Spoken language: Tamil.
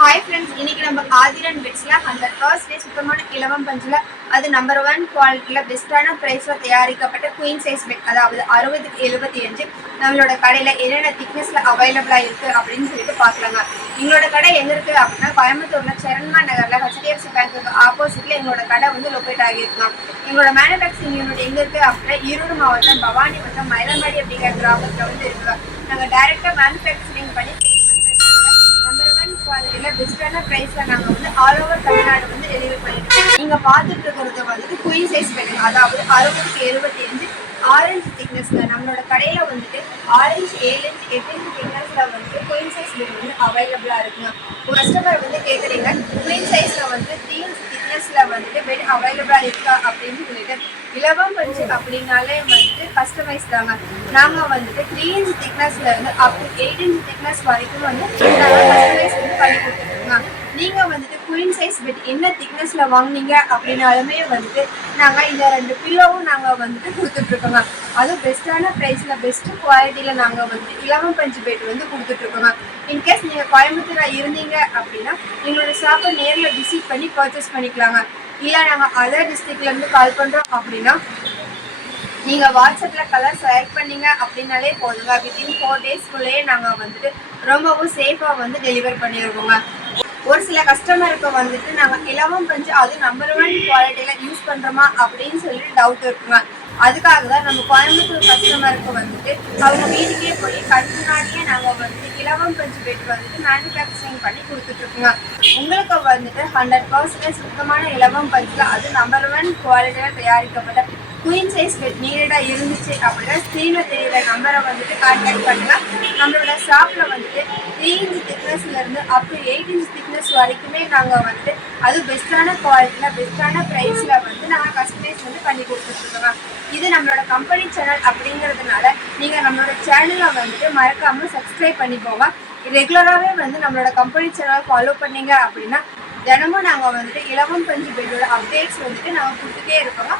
ஹாய் ஃப்ரெண்ட்ஸ், இன்னைக்கு நம்ம ஆதிரன் பெட்ஸ்ல அந்த ஃபர்ஸ்ட் டே சுத்தமான இலவம் பஞ்சில் அது நம்பர் 1 குவாலிட்டியில் பெஸ்ட்டான ப்ரைஸில் தயாரிக்கப்பட்ட குயின் சைஸ் பெட், அதாவது 60-75 நம்மளோட கடையில் என்னென்ன திக்னஸில் அவைலபிளாக இருக்குது அப்படின்னு சொல்லிட்டு பார்க்கலாங்க. எங்களோட கடை எங்கே இருக்குது அப்படின்னா கோயம்புத்தூரில் சரண்மா நகரில் HDFC பேங்க்குக்கு ஆப்போசிட்டில் எங்களோட கடை வந்து லொக்கேட் ஆகியிருக்கலாம். எங்களோட மேனுஃபேக்சரிங் யூனிட் எங்கே இருக்குது அப்படின்னா ஈரோடு மாவட்டம் பவானி வட்டம் மயிலமாடி அப்படிங்கிற கிராமத்தில் வந்து இருக்குங்க. நாங்கள் டைரெக்டாக மேனுஃபேக்சரிங் பண்ணி குவாலிட்டியில் பெஸ்ட்டான ப்ரைஸில் நாங்கள் வந்து ஆல் ஓவர் தமிழ்நாடு வந்து டெலிவரி பண்ணிட்டு நீங்கள் பார்த்துட்டு இருக்கிறது வந்துட்டு குயின் சைஸ் பெட், அதாவது 60-75 ஆரஞ்சு திக்னஸ்ல நம்மளோட கடையில் வந்துட்டு ஆரஞ்சு 7 இன்ச் 8 இன்ச் திக்னஸில் வந்துட்டு குயின் சைஸ் பெட் வந்து அவைலபிளாக இருக்குங்க. ஒரு கஸ்டமர் வந்து கேட்குறீங்க குயின் சைஸில் வந்து 3 இன்ச் திக்னஸில் வந்துட்டு பெட் அவைலபிளாக இருக்கா அப்படின்னு சொல்லிட்டு. இலவம் பஞ்சு அப்படின்னாலே வந்துட்டு கஸ்டமைஸ் தாங்க. நாங்கள் வந்துட்டு 3 இன்ச் திக்னஸ்ல இருந்து அப் டு 8 இன்ச் திக்னஸ் வரைக்கும் வந்து நாங்கள் கஸ்டமைஸ் வந்து பண்ணி கொடுத்துருக்கோங்க. நீங்கள் வந்துட்டு குயின் சைஸ் பெட் என்ன திக்னஸில் வாங்கினீங்க அப்படின்னாலுமே வந்துட்டு நாங்கள் இந்த 2 பில்லோவும் நாங்கள் வந்துட்டு கொடுத்துட்ருக்கோங்க. அதுவும் பெஸ்ட்டான ப்ரைஸில் பெஸ்ட்டு குவாலிட்டியில் நாங்கள் வந்துட்டு இலவம் பஞ்சு பெட் வந்து கொடுத்துட்ருக்கோங்க. இன்கேஸ் நீங்கள் கோயம்புத்தூரில் இருந்தீங்க அப்படின்னா எங்களோட ஷாப்பை நேரில் விசிட் பண்ணி பர்ச்சேஸ் பண்ணிக்கலாங்க. இல்லை நாங்கள் அதர் டிஸ்ட்ரிக்ட்லேருந்து கால் பண்ணுறோம் அப்படின்னா நீங்கள் வாட்ஸ்அப்பில் கலர் செலக்ட் பண்ணீங்க அப்படின்னாலே போதுங்க. வித்தின் 4 டேஸ்க்குள்ளேயே நாங்கள் வந்துட்டு ரொம்பவும் சேஃபாக வந்து டெலிவர் பண்ணிடுவோங்க. ஒரு சில கஸ்டமருக்கு வந்துட்டு நாங்கள் இலவம் பஞ்சு அது நம்பர் 1 குவாலிட்டியில் யூஸ் பண்ணுறோமா அப்படின்னு சொல்லிட்டு டவுட் இருக்குங்க. அதுக்காக தான் நம்ம கோயம்புத்தூர் கஸ்டமருக்கு வந்துட்டு அவங்க வீட்டுக்கே போய் கண் முன்னாடியே நாங்கள் வந்துட்டு இலவம் பஞ்சு பெட் வந்துட்டு மேனுஃபேக்சரிங் பண்ணி கொடுத்துட்ருக்கோங்க. உங்களுக்கு வந்துட்டு 100% சுத்தமான இலவம் பஞ்சில் அது நம்பர் 1 குவாலிட்டியில் தயாரிக்கப்பட்ட குயின் சைஸ் பெட் நீடடாக இருந்துச்சு அப்படின்னா ஸ்க்ரீனில் தெரியுற நம்பரை வந்துட்டு கான்டாக்ட் பண்ணுங்கள். நம்மளோட ஷாப்பில் வந்துட்டு 3 இன்ச் திக்னஸ்லேருந்து அப் டு 8 இன்ச் திக்னஸ் வரைக்குமே நாங்கள் வந்துட்டு அது பெஸ்ட்டான குவாலிட்டியில் பெஸ்ட்டான ப்ரைஸில் வந்து நாங்கள் கஸ்டமைஸ் வந்து பண்ணி கொடுத்துட்ருக்கோங்க. இது நம்மளோட கம்பெனி சேனல் அப்படிங்கிறதுனால நீங்கள் நம்மளோட சேனலை வந்துட்டு மறக்காமல் சப்ஸ்கிரைப் பண்ணிக்கோங்க. ரெகுலராகவே வந்து நம்மளோட கம்பெனி சேனலை ஃபாலோ பண்ணீங்க அப்படின்னா தினமும் நாங்கள் வந்துட்டு இலவம் பஞ்சு பெட்டோட அப்டேட்ஸ் வந்துட்டு நாங்கள் கொடுத்துட்டே இருக்கோங்க.